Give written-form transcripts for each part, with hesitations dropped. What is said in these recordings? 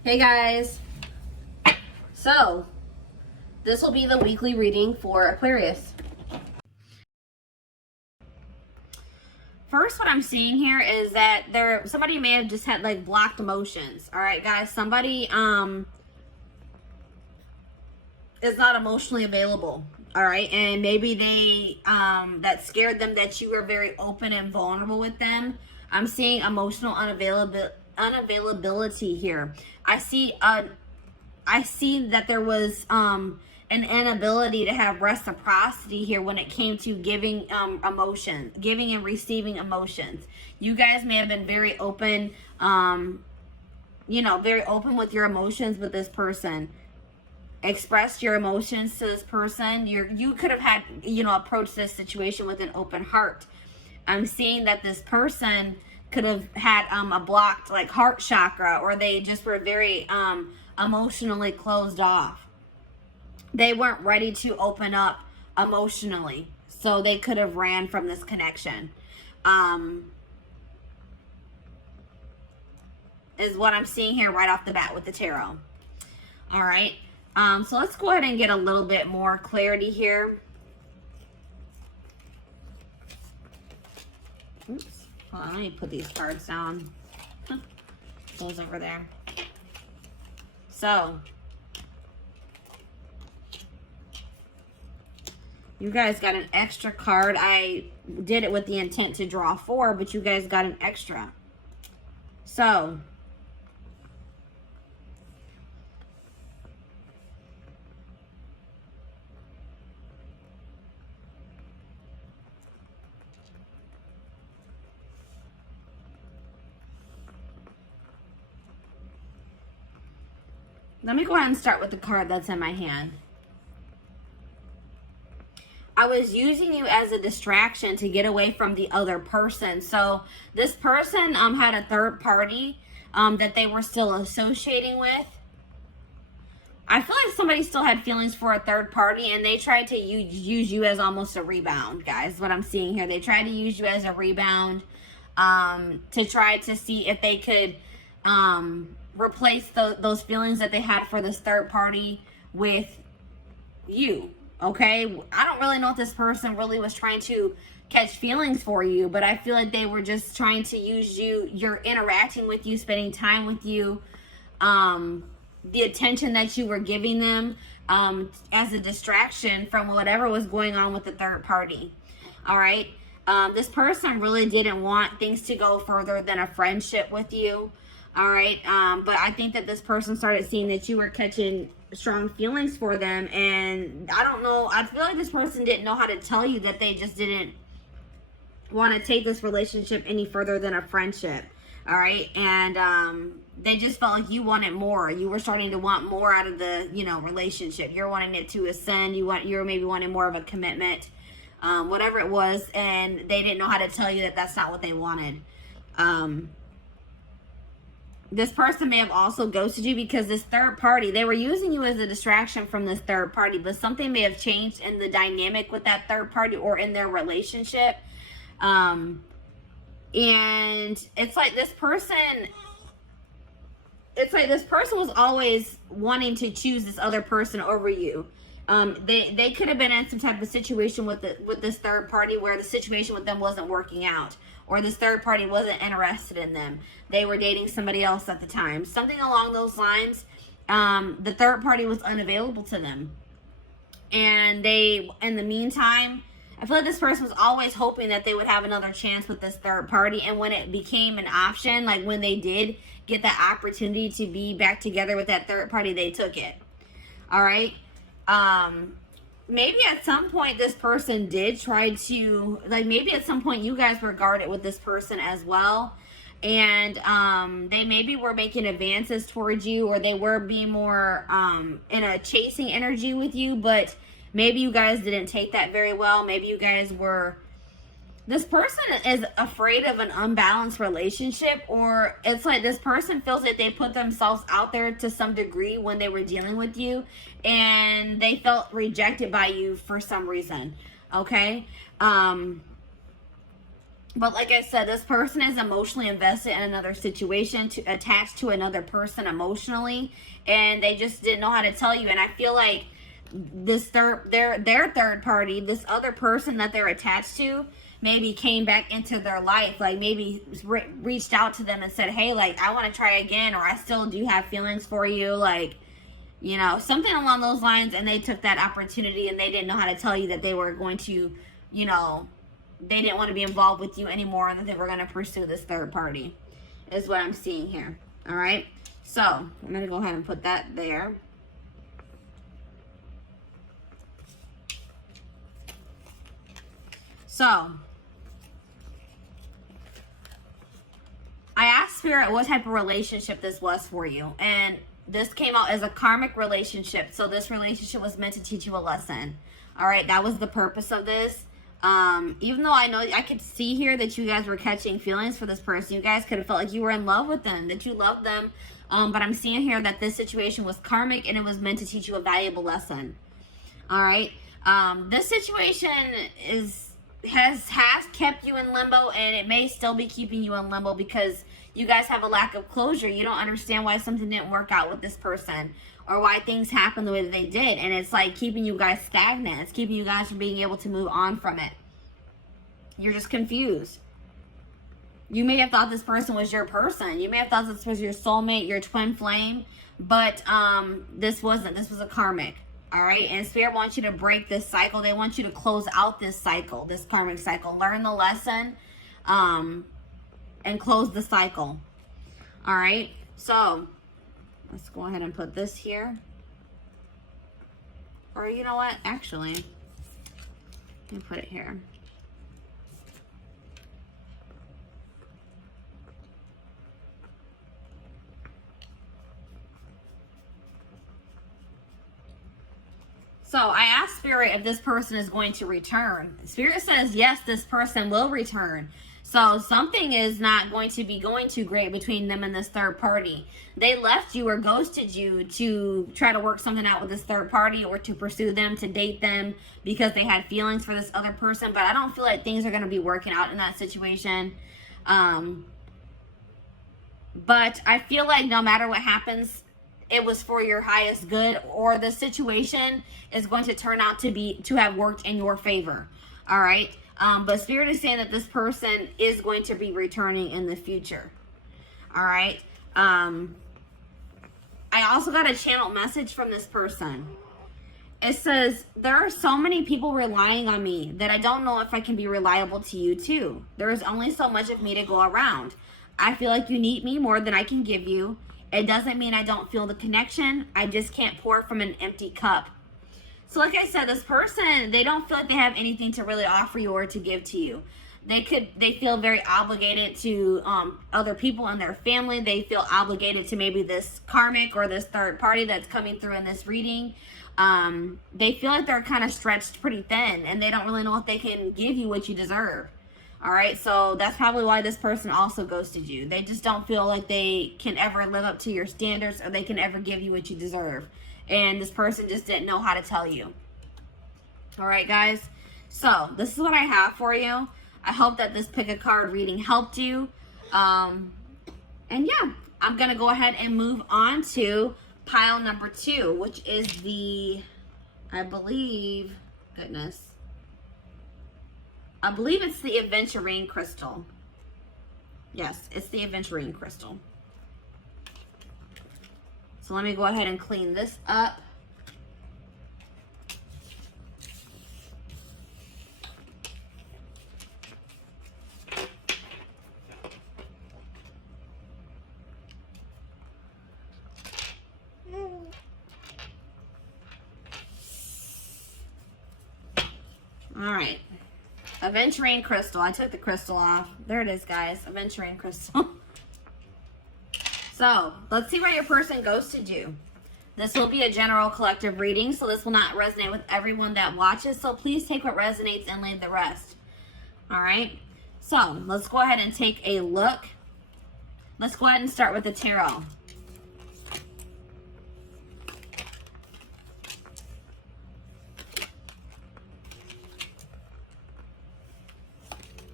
Hey guys, so this will be the weekly reading for Aquarius. First, what I'm seeing here is that somebody may have just had like blocked emotions. All right, guys, somebody is not emotionally available. All right, and maybe they that scared them that you were very open and vulnerable with them. I'm seeing emotional unavailability here. I see that there was an inability to have reciprocity here when it came to giving emotions, giving and receiving emotions. You guys may have been very open, very open with your emotions with this person. Expressed your emotions to this person. You could have had, approached this situation with an open heart. I'm seeing that this person could have had a blocked like heart chakra, or they just were very emotionally closed off. They weren't ready to open up emotionally, so they could have ran from this connection. Is what I'm seeing here right off the bat with the tarot. All right. So let's go ahead and get a little bit more clarity here. Oops. Hold on, let me put these cards down. Those over there. So, you guys got an extra card. I did it with the intent to draw 4, but you guys got an extra. So, let me go ahead and start with the card that's in my hand. I was using you as a distraction to get away from the other person. So this person had a third party that they were still associating with. I feel like somebody still had feelings for a third party, and they tried to use you as almost a rebound, guys. What I'm seeing here, they tried to use you as a rebound to try to see if they could replace those feelings that they had for this third party with you. Okay, I don't really know if this person really was trying to catch feelings for you, but I feel like they were just trying to use you. You're interacting with you, spending time with you, the attention that you were giving them as a distraction from whatever was going on with the third party. All right, this person really didn't want things to go further than a friendship with you. All right, but I think that this person started seeing that you were catching strong feelings for them, and I don't know, I feel like this person didn't know how to tell you that they just didn't want to take this relationship any further than a friendship. All right, and they just felt like you wanted more. You were starting to want more out of the relationship. You're wanting it to ascend. You're maybe wanting more of a commitment, whatever it was, and they didn't know how to tell you that that's not what they wanted. This person may have also ghosted you because this third party, they were using you as a distraction from this third party, but something may have changed in the dynamic with that third party or in their relationship. And it's like this person was always wanting to choose this other person over you. They could have been in some type of situation with this third party where the situation with them wasn't working out, or this third party wasn't interested in them. They were dating somebody else at the time. Something along those lines. The third party was unavailable to them. And in the meantime, I feel like this person was always hoping that they would have another chance with this third party. And when it became an option, like when they did get that opportunity to be back together with that third party, they took it. All right. Maybe at some point this person did try to, maybe at some point you guys were guarded with this person as well. And they maybe were making advances towards you, or they were being more in a chasing energy with you, but maybe you guys didn't take that very well. Maybe you guys were, this person is afraid of an unbalanced relationship, or it's like this person feels that they put themselves out there to some degree when they were dealing with you, and they felt rejected by you for some reason. Okay. But like I said, this person is emotionally invested in another situation, attached to another person emotionally, and they just didn't know how to tell you. And I feel like this their third party, this other person that they're attached to, maybe came back into their life, like maybe reached out to them and said, hey, like, I want to try again, or I still do have feelings for you, like, you know, something along those lines. And they took that opportunity, and they didn't know how to tell you that they were going to, you know, they didn't want to be involved with you anymore, and that they were going to pursue this third party, is what I'm seeing here. All right, so I'm going to go ahead and put that there. So I asked Spirit what type of relationship this was for you, and this came out as a karmic relationship. So this relationship was meant to teach you a lesson. All right, that was the purpose of this. Even though I know I could see here that you guys were catching feelings for this person, you guys could have felt like you were in love with them, that you loved them. But I'm seeing here that this situation was karmic, and it was meant to teach you a valuable lesson. All right. This situation has kept you in limbo, and it may still be keeping you in limbo because you guys have a lack of closure. You don't understand why something didn't work out with this person, or why things happened the way that they did. And it's like keeping you guys stagnant. It's keeping you guys from being able to move on from it. You're just confused. You may have thought this person was your person. You may have thought this was your soulmate, your twin flame. But this wasn't. This was a karmic. All right. And Spirit wants you to break this cycle. They want you to close out this cycle, this karmic cycle. Learn the lesson and close the cycle. All right. So let's go ahead and put this here. Or you know what? Actually, let me put it here. So I asked Spirit if this person is going to return. Spirit says, yes, this person will return. So something is not going to be going too great between them and this third party. They left you or ghosted you to try to work something out with this third party, or to pursue them, to date them because they had feelings for this other person. But I don't feel like things are going to be working out in that situation. But I feel like no matter what happens, it was for your highest good, or the situation is going to turn out to have worked in your favor. All right. But Spirit is saying that this person is going to be returning in the future. All right. I also got a channeled message from this person. It says, there are so many people relying on me that I don't know if I can be reliable to you too. There is only so much of me to go around. I feel like you need me more than I can give you. It doesn't mean I don't feel the connection. I just can't pour from an empty cup. So like I said, this person, they don't feel like they have anything to really offer you or to give to you. They feel very obligated to other people in their family. They feel obligated to maybe this karmic or this third party that's coming through in this reading. They feel like they're kind of stretched pretty thin, and they don't really know if they can give you what you deserve. All right, so that's probably why this person also ghosted you. They just don't feel like they can ever live up to your standards, or they can ever give you what you deserve. And this person just didn't know how to tell you. All right, guys. So this is what I have for you. I hope that this pick a card reading helped you. And yeah, I'm going to go ahead and move on to pile number 2, which is the, I believe it's the aventurine crystal. Yes, it's the aventurine crystal. So let me go ahead and clean this up. All right. Aventurine crystal. I took the crystal off. There it is, guys. Aventurine crystal. So, let's see where your person ghosted you. This will be a general collective reading, so this will not resonate with everyone that watches. So, please take what resonates and leave the rest. All right? So, let's go ahead and take a look. Let's go ahead and start with the tarot.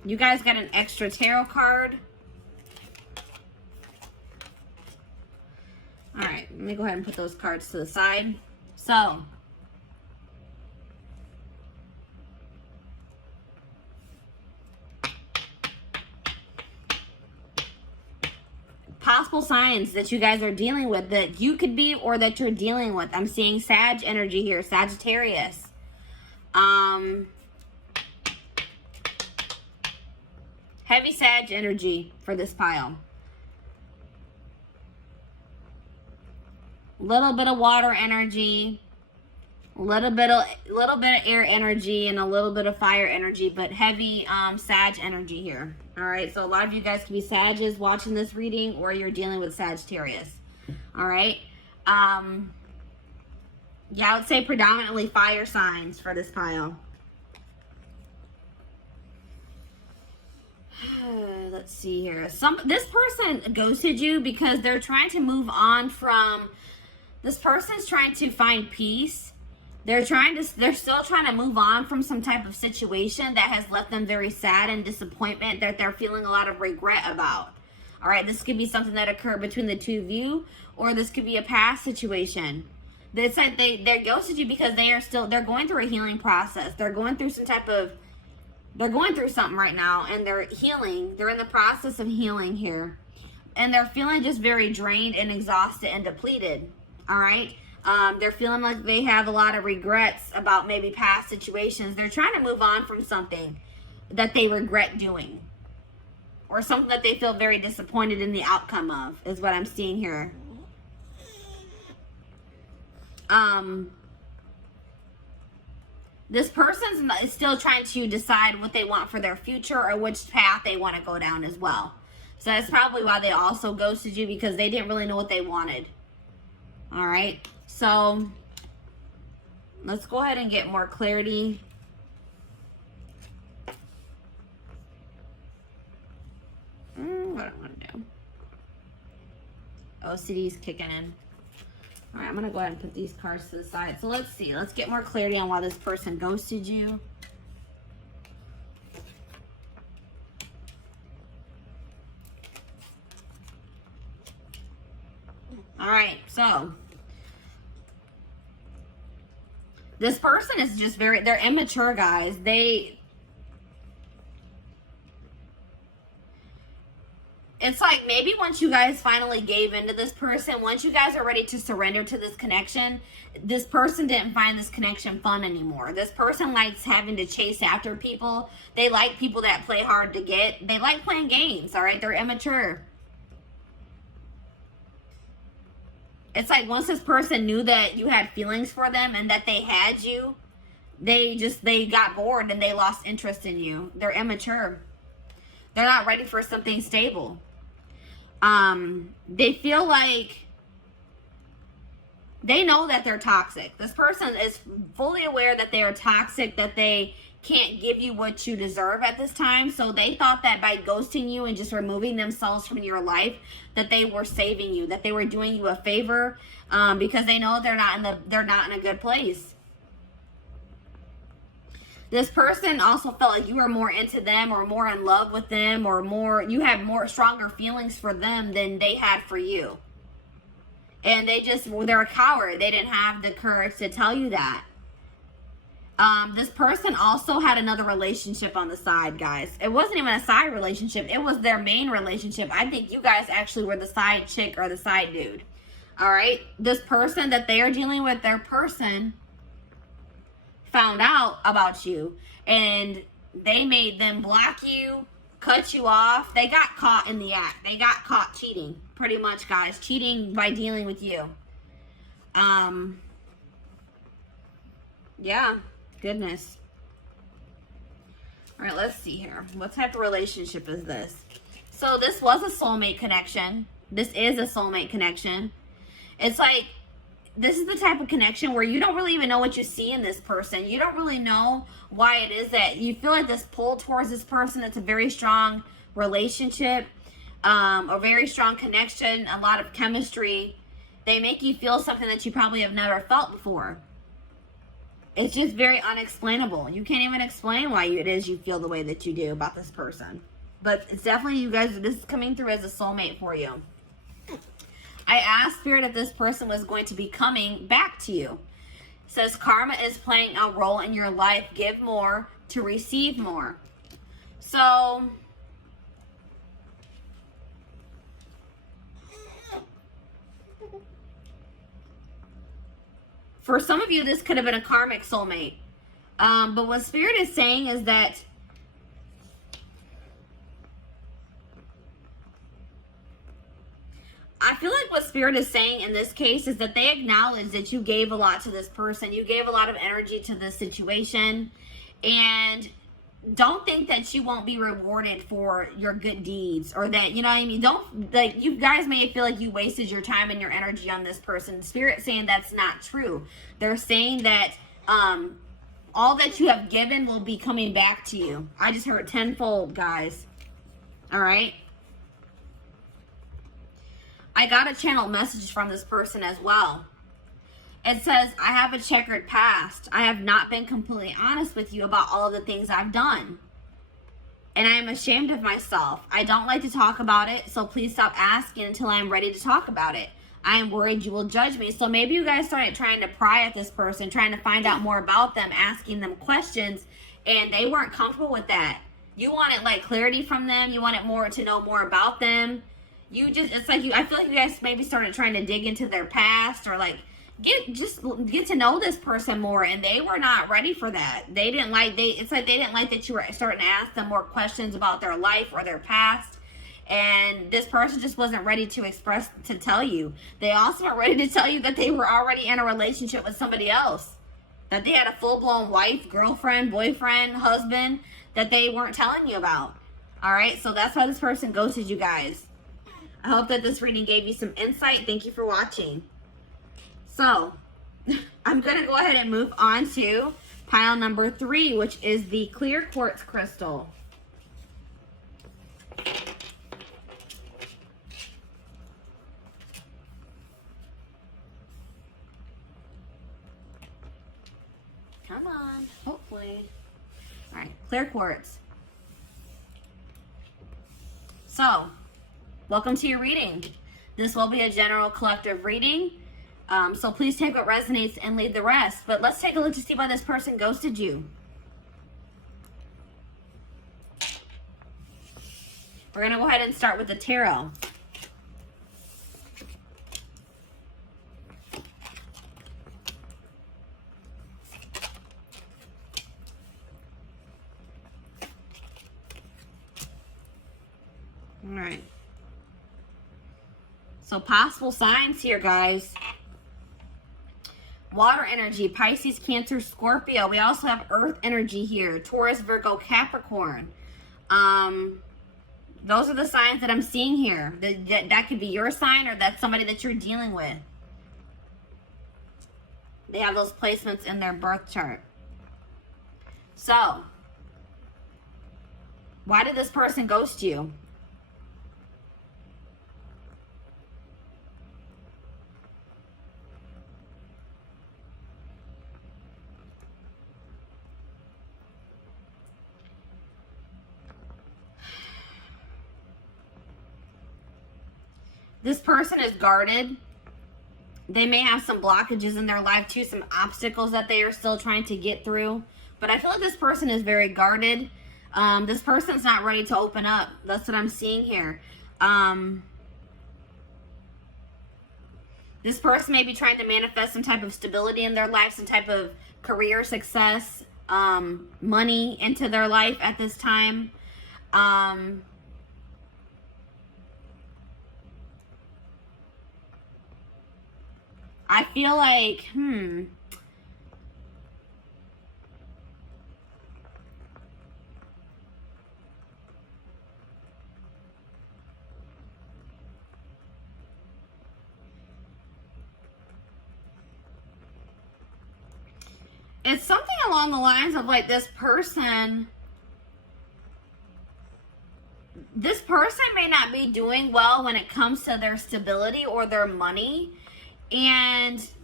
You guys got an extra tarot card. All right, let me go ahead and put those cards to the side. So, possible signs that you guys are dealing with, that you could be or that you're dealing with. I'm seeing Sag energy here, Sagittarius. Heavy Sag energy for this pile. Little bit of water energy, little bit of air energy, and a little bit of fire energy, but heavy Sag energy here. All right, so a lot of you guys could be Sages watching this reading, or you're dealing with Sagittarius. All right. Yeah, I would say predominantly fire signs for this pile. Let's see here. This person ghosted you because they're trying to move on from. This person's trying to find peace. They're still trying to move on from some type of situation that has left them very sad and disappointment, that they're feeling a lot of regret about. All right, this could be something that occurred between the two of you, or this could be a past situation. It's like they ghosted you because they're going through a healing process. They're going through they're going through something right now, and they're healing. They're in the process of healing here. And they're feeling just very drained and exhausted and depleted. All right. They're feeling like they have a lot of regrets about maybe past situations. They're trying to move on from something that they regret doing, or something that they feel very disappointed in the outcome of, is what I'm seeing here. This person is still trying to decide what they want for their future, or which path they want to go down as well. So that's probably why they also ghosted you, because they didn't really know what they wanted. All right, so let's go ahead and get more clarity. What do I want to do? OCD is kicking in. All right, I'm going to go ahead and put these cards to the side. So let's see. Let's get more clarity on why this person ghosted you. All right, so this person is just they're immature, guys. It's like maybe once you guys finally gave into this person, once you guys are ready to surrender to this connection, this person didn't find this connection fun anymore. This person likes having to chase after people. They like people that play hard to get. They like playing games, all right? They're immature. It's like once this person knew that you had feelings for them and that they had you, they got bored and they lost interest in you. They're immature. They're not ready for something stable. They feel like they know that they're toxic. This person is fully aware that they are toxic, that they can't give you what you deserve at this time. So they thought that by ghosting you and just removing themselves from your life, that they were saving you, that they were doing you a favor, because they know they're not in a good place. This person also felt like you were more into them, or more in love with them, or you had stronger feelings for them than they had for you. And they're a coward. They didn't have the courage to tell you that. This person also had another relationship on the side, guys. It wasn't even a side relationship. It was their main relationship. I think you guys actually were the side chick or the side dude. All right? This person that they are dealing with, their person found out about you, and they made them block you, cut you off. They got caught in the act. They got caught cheating, pretty much, guys. Cheating by dealing with you. Yeah. Goodness. All right, let's see here. What type of relationship is this? So this was a soulmate connection. This is a soulmate connection. It's like, this is the type of connection where you don't really even know what you see in this person. You don't really know why it is that you feel like this pull towards this person. It's a very strong relationship, a very strong connection, a lot of chemistry. They make you feel something that you probably have never felt before. It's just very unexplainable. You can't even explain why it is you feel the way that you do about this person. But it's definitely, you guys, this is coming through as a soulmate for you. I asked Spirit if this person was going to be coming back to you. It says karma is playing a role in your life. Give more to receive more. So for some of you, this could have been a karmic soulmate. But what Spirit is saying is that I feel like what Spirit is saying in this case is that they acknowledge that you gave a lot to this person. You gave a lot of energy to this situation. And don't think that you won't be rewarded for your good deeds, or that, you know what I mean? Don't, like, you guys may feel like you wasted your time and your energy on this person. Spirit saying that's not true. They're saying that all that you have given will be coming back to you. I just heard tenfold, guys. All right. I got a channel message from this person as well. It says, I have a checkered past. I have not been completely honest with you about all of the things I've done. And I am ashamed of myself. I don't like to talk about it, so please stop asking until I am ready to talk about it. I am worried you will judge me. So maybe you guys started trying to pry at this person, trying to find out more about them, asking them questions, and they weren't comfortable with that. You wanted like clarity from them. You wanted more to know more about them. You just, it's like you, I feel like you guys maybe started trying to dig into their past, or like get to know this person more, and they were not ready for that. They didn't like, it's like they didn't like that you were starting to ask them more questions about their life or their past. And this person just wasn't ready to express, to tell you. They also weren't ready to tell you that they were already in a relationship with somebody else. That they had a full-blown wife, girlfriend, boyfriend, husband that they weren't telling you about. All right, so that's why this person ghosted you guys. I hope that this reading gave you some insight. Thank you for watching. So, I'm going to go ahead and move on to pile number 3, which is the clear quartz crystal. Come on, hopefully. All right, clear quartz. So, welcome to your reading. This will be a general collective reading. So please take what resonates and leave the rest. But let's take a look to see why this person ghosted you. We're going to go ahead and start with the tarot. All right. So possible signs here, guys. Water energy, Pisces, Cancer, Scorpio. We also have earth energy here. Taurus, Virgo, Capricorn. Those are the signs that I'm seeing here. That could be your sign, or that's somebody that you're dealing with. They have those placements in their birth chart. So, why did this person ghost you? This person is guarded. They may have some blockages in their life too, some obstacles that they are still trying to get through. But I feel like this person is very guarded. This person's not ready to open up. That's what I'm seeing here. This person may be trying to manifest some type of stability in their life, some type of career success, money into their life at this time. I feel like, it's something along the lines of like this person may not be doing well when it comes to their stability or their money. And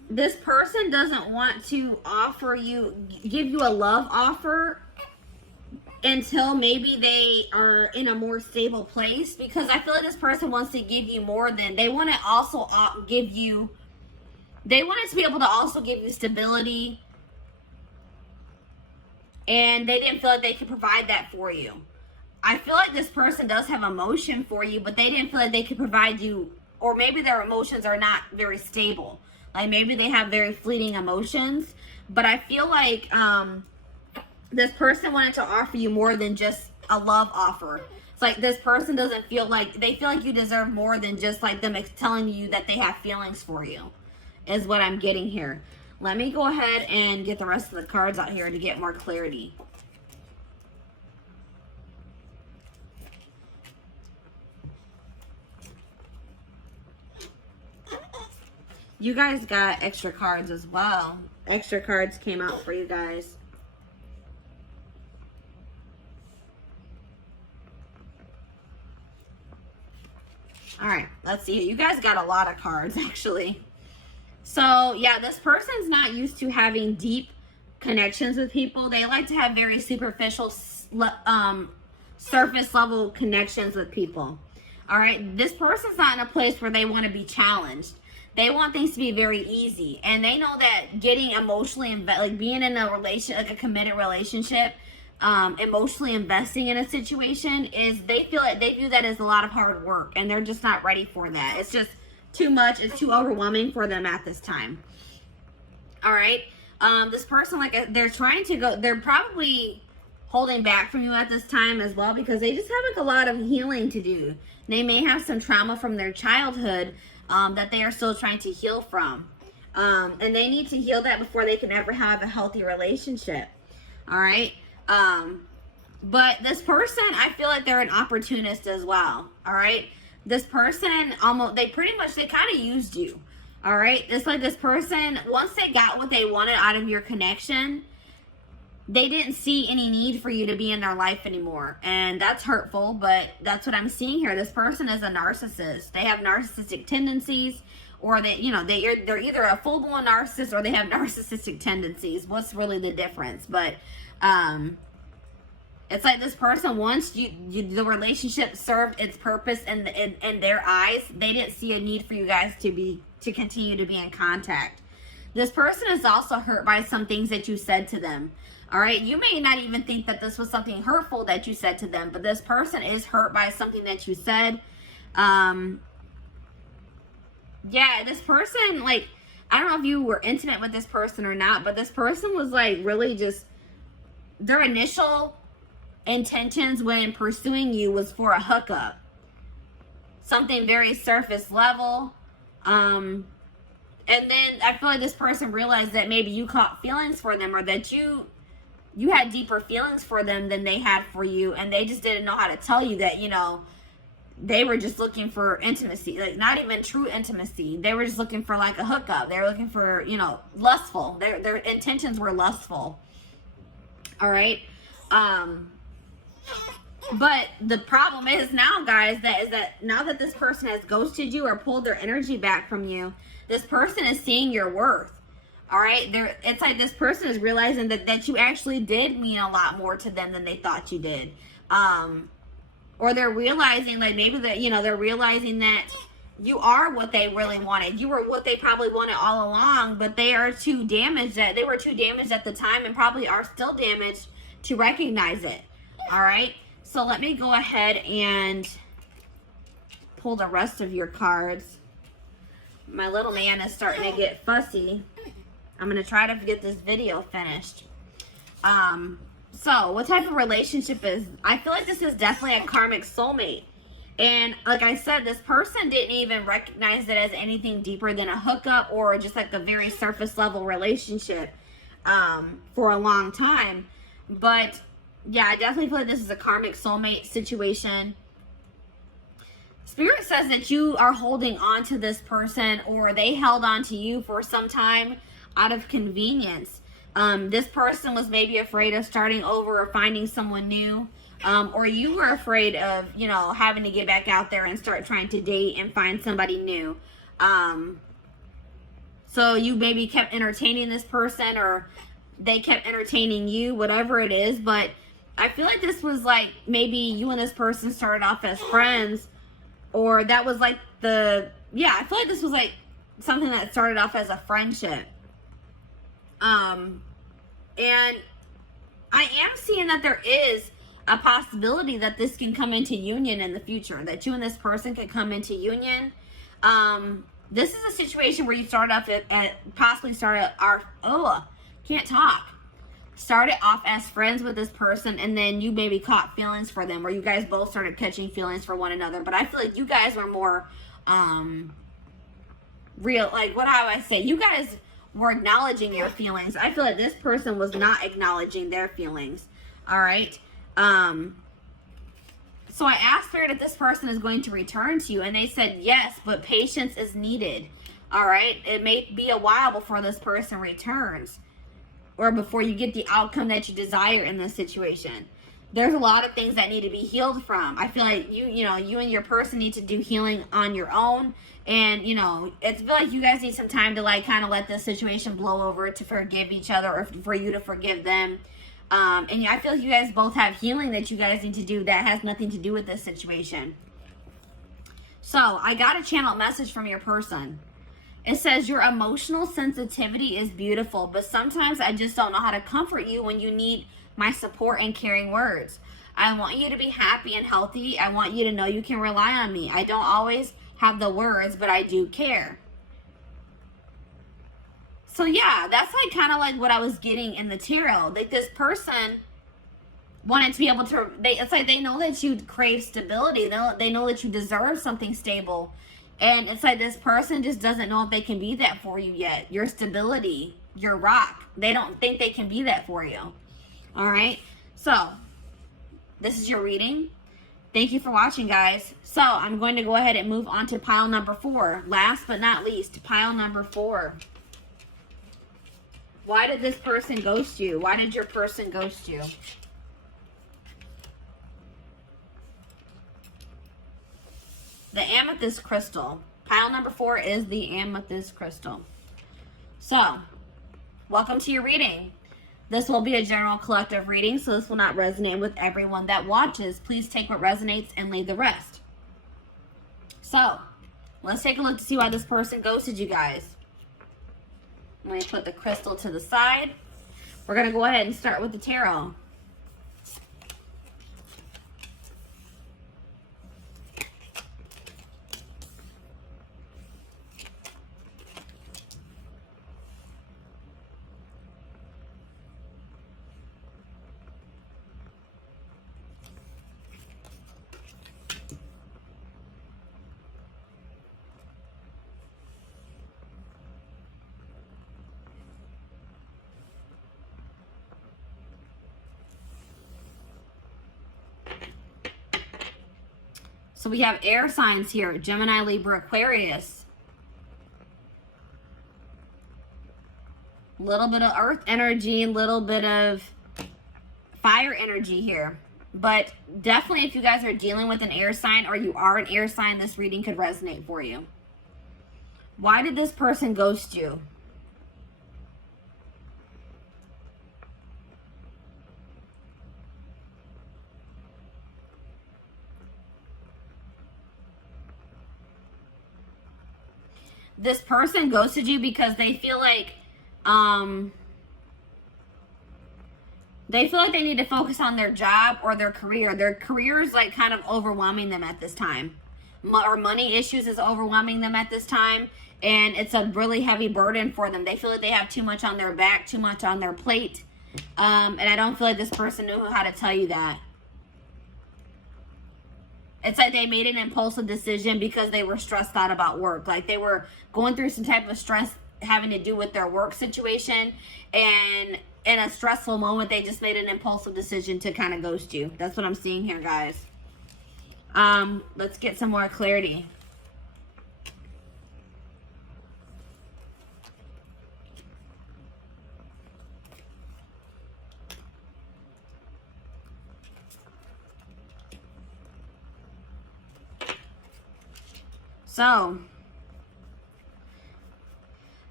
this person doesn't want to offer you, give you a love offer until maybe they are in a more stable place, because I feel like this person wants to give you more than, they want to also give you, they wanted to be able to also give you stability, and they didn't feel like they could provide that for you. I feel like this person does have emotion for you, but they didn't feel like they could provide you, or maybe their emotions are not very stable. Like maybe they have very fleeting emotions, but I feel like this person wanted to offer you more than just a love offer. It's like this person doesn't feel like, they feel like you deserve more than just like them telling you that they have feelings for you, is what I'm getting here. Let me go ahead and get the rest of the cards out here to get more clarity. You guys got extra cards as well. Extra cards came out for you guys. All right, let's see. You guys got a lot of cards, actually. So, yeah, this person's not used to having deep connections with people. They like to have very superficial, surface level connections with people. All right, this person's not in a place where they want to be challenged. They want things to be very easy, and they know that getting emotionally like being in a relation, like a committed relationship, emotionally investing in a situation is, they feel like they view that as a lot of hard work, and they're just not ready for that. It's just too much. It's too overwhelming for them at this time. All right, this person, like, they're trying to go, they're probably holding back from you at this time as well, because they just have like a lot of healing to do. They may have some trauma from their childhood that they are still trying to heal from. And they need to heal that before they can ever have a healthy relationship. All right. But this person, I feel like they're an opportunist as well. All right. This person they kind of used you. All right. It's like this person, once they got what they wanted out of your connection, they didn't see any need for you to be in their life anymore. And that's hurtful, but that's what I'm seeing here. This person is a narcissist. They have narcissistic tendencies, or they're either a full-blown narcissist or they have narcissistic tendencies. What's really the difference? But it's like this person, once the relationship served its purpose in their eyes, they didn't see a need for you guys to continue to be in contact. This person is also hurt by some things that you said to them. All right, you may not even think that this was something hurtful that you said to them, but this person is hurt by something that you said. Yeah, this person, like, I don't know if you were intimate with this person or not, but this person was like really just, their initial intentions when pursuing you was for a hookup. Something very surface level. And then I feel like this person realized that maybe you caught feelings for them, or that you had deeper feelings for them than they had for you, and they just didn't know how to tell you that, they were just looking for intimacy, like not even true intimacy. They were just looking for like a hookup. They were looking for, lustful. Their intentions were lustful. All right. But the problem is now, guys, that now that this person has ghosted you or pulled their energy back from you, this person is seeing your worth. All right, it's like this person is realizing that you actually did mean a lot more to them than they thought you did. Or they're realizing, like, maybe that, they're realizing that you are what they really wanted. You were what they probably wanted all along, but they are too damaged, they were too damaged at the time, and probably are still damaged to recognize it. All right, so let me go ahead and pull the rest of your cards. My little man is starting to get fussy. I'm going to try to get this video finished. So, what type of relationship is... I feel like this is definitely a karmic soulmate. And like I said, this person didn't even recognize it as anything deeper than a hookup or just like a very surface level relationship for a long time. But, yeah, I definitely feel like this is a karmic soulmate situation. Spirit says that you are holding on to this person, or they held on to you for some time out of convenience. This person was maybe afraid of starting over or finding someone new, or you were afraid of, having to get back out there and start trying to date and find somebody new. So you maybe kept entertaining this person, or they kept entertaining you, whatever it is. But I feel like this was like maybe you and this person started off as friends, or that was like I feel like this was like something that started off as a friendship. And I am seeing that there is a possibility that this can come into union in the future, that you and this person could come into union. This is a situation where you started off started off as friends with this person, and then you maybe caught feelings for them, or you guys both started catching feelings for one another. But I feel like you guys were more real, like, what do I say? You guys were acknowledging your feelings. I feel like this person was not acknowledging their feelings. All right. So I asked Spirit if this person is going to return to you, and they said yes, but patience is needed. All right. It may be a while before this person returns, or before you get the outcome that you desire in this situation. There's a lot of things that need to be healed from. I feel like you and your person need to do healing on your own. And, it's feel like you guys need some time to, like, kind of let this situation blow over, to forgive each other, or for you to forgive them. And I feel like you guys both have healing that you guys need to do that has nothing to do with this situation. So I got a channel message from your person. It says, your emotional sensitivity is beautiful, but sometimes I just don't know how to comfort you when you need my support and caring words. I want you to be happy and healthy. I want you to know you can rely on me. I don't always have the words, but I do care. So yeah, that's like kind of like what I was getting in the tarot. Like, this person wanted to be able to, it's like they know that you crave stability. They know that you deserve something stable. And it's like this person just doesn't know if they can be that for you yet. Your stability, your rock. They don't think they can be that for you. All right. So this is your reading. Thank you for watching, guys. So I'm going to go ahead and move on to pile number 4. Last but not least, pile number 4. Why did this person ghost you? Why did your person ghost you? The amethyst crystal. Pile number 4 is the amethyst crystal. So, welcome to your reading. This will be a general collective reading, so this will not resonate with everyone that watches. Please take what resonates and leave the rest. So, let's take a look to see why this person ghosted you guys. Let me put the crystal to the side. We're going to go ahead and start with the tarot. So we have air signs here: Gemini, Libra, Aquarius. A little bit of earth energy, a little bit of fire energy here. But definitely, if you guys are dealing with an air sign, or you are an air sign, this reading could resonate for you. Why did this person ghost you? This person ghosted you because they feel like they need to focus on their job or their career. Their career is like kind of overwhelming them at this time. Or money issues is overwhelming them at this time. And it's a really heavy burden for them. They feel like they have too much on their back, too much on their plate. And I don't feel like this person knew how to tell you that. It's like they made an impulsive decision because they were stressed out about work. Like they were going through some type of stress having to do with their work situation. And in a stressful moment, they just made an impulsive decision to kind of ghost you. That's what I'm seeing here, guys. Let's get some more clarity. So,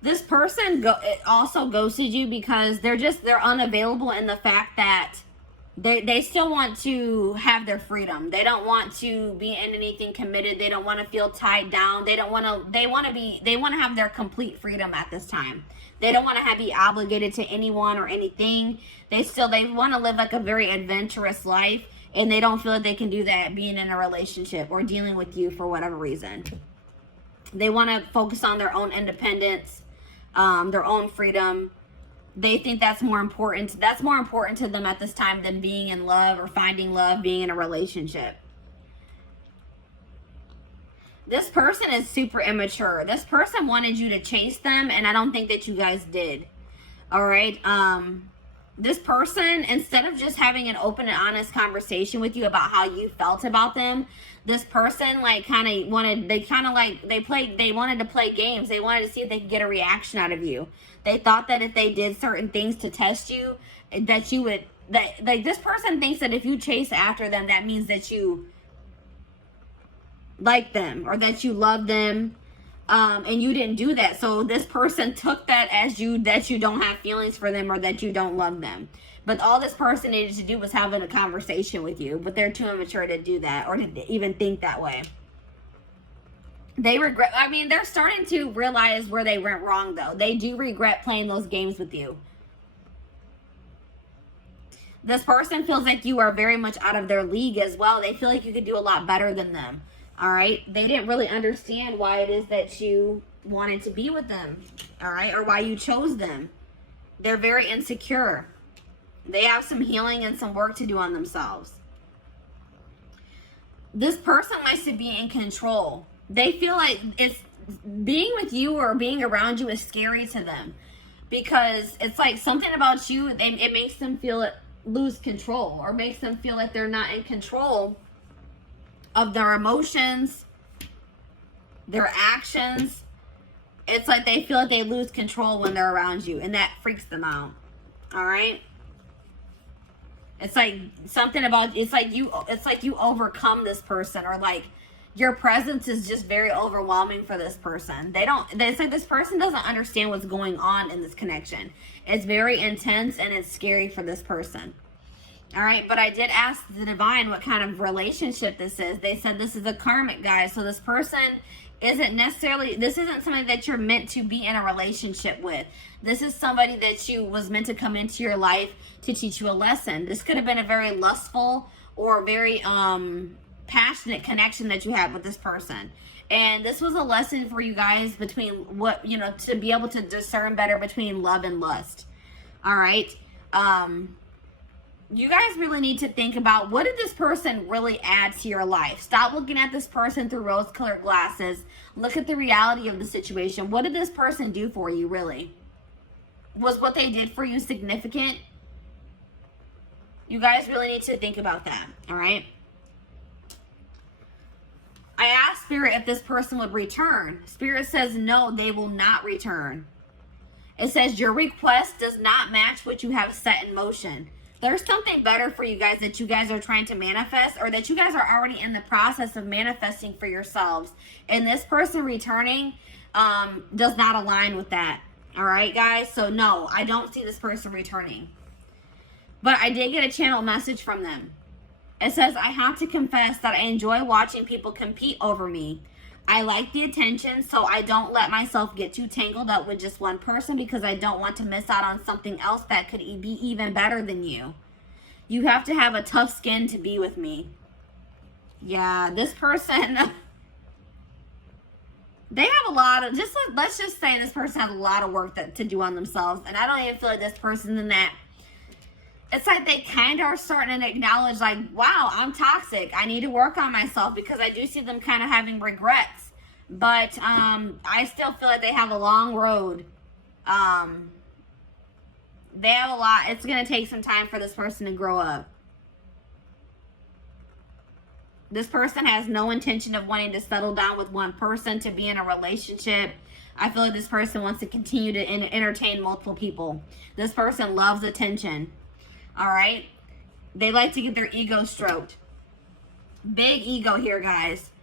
This person also ghosted you because they're unavailable in the fact that they still want to have their freedom. They don't want to be in anything committed. They don't want to feel tied down. They want to have their complete freedom at this time. They don't want to be obligated to anyone or anything. They want to live like a very adventurous life, and they don't feel like they can do that being in a relationship or dealing with you for whatever reason. They want to focus on their own independence, their own freedom. They think that's more important. That's more important to them at this time than being in love or finding love, being in a relationship. This person is super immature. This person wanted you to chase them, and I don't think that you guys did. All right. This person, instead of just having an open and honest conversation with you about how you felt about them, this person like they wanted to play games. They wanted to see if they could get a reaction out of you. They thought that if they did certain things to test you, that you would, this person thinks that if you chase after them, that means that you like them or that you love them. And you didn't do that. So this person took that as that you don't have feelings for them or that you don't love them. But all this person needed to do was having a conversation with you. But they're too immature to do that or to even think that way. They regret, they're starting to realize where they went wrong though. They do regret playing those games with you. This person feels like you are very much out of their league as well. They feel like you could do a lot better than them. All right. They didn't really understand why it is that you wanted to be with them. All right. Or why you chose them. They're very insecure. They have some healing and some work to do on themselves. This person likes to be in control. They feel like being with you or being around you is scary to them because it's like something about you. It makes them lose control or makes them feel like they're not in control of their emotions, their actions. It's like they feel like they lose control when they're around you, and that freaks them out. All right. It's like something about, it's like you overcome this person, or like your presence is just very overwhelming for this person. It's like this person doesn't understand what's going on in this connection. It's very intense and it's scary for this person. All right, but I did ask the divine what kind of relationship this is. They said this is a karmic, guys. So this person this isn't somebody that you're meant to be in a relationship with. This is somebody that was meant to come into your life to teach you a lesson. This could have been a very lustful or very passionate connection that you had with this person. And this was a lesson for you guys between to be able to discern better between love and lust. All right. You guys really need to think about, what did this person really add to your life? Stop looking at this person through rose-colored glasses. Look at the reality of the situation. What did this person do for you, really? Was what they did for you significant? You guys really need to think about that, all right? I asked Spirit if this person would return. Spirit says no, they will not return. It says your request does not match what you have set in motion. There's something better for you guys that you guys are trying to manifest, or that you guys are already in the process of manifesting for yourselves. And this person returning does not align with that. All right, guys? So no, I don't see this person returning. But I did get a channel message from them. It says, I have to confess that I enjoy watching people compete over me. I like the attention, so I don't let myself get too tangled up with just one person because I don't want to miss out on something else that could be even better than you. You have to have a tough skin to be with me. Yeah, this person, they have a lot of, let's just say this person has a lot of work to do on themselves. And I don't even feel like this person's in that. It's like they kind of are starting to acknowledge, like, wow, I'm toxic. I need to work on myself, because I do see them kind of having regrets. But I still feel like they have a long road. They have a lot. It's going to take some time for this person to grow up. This person has no intention of wanting to settle down with one person, to be in a relationship. I feel like this person wants to continue to entertain multiple people. This person loves attention. All right. They like to get their ego stroked. Big ego here, guys.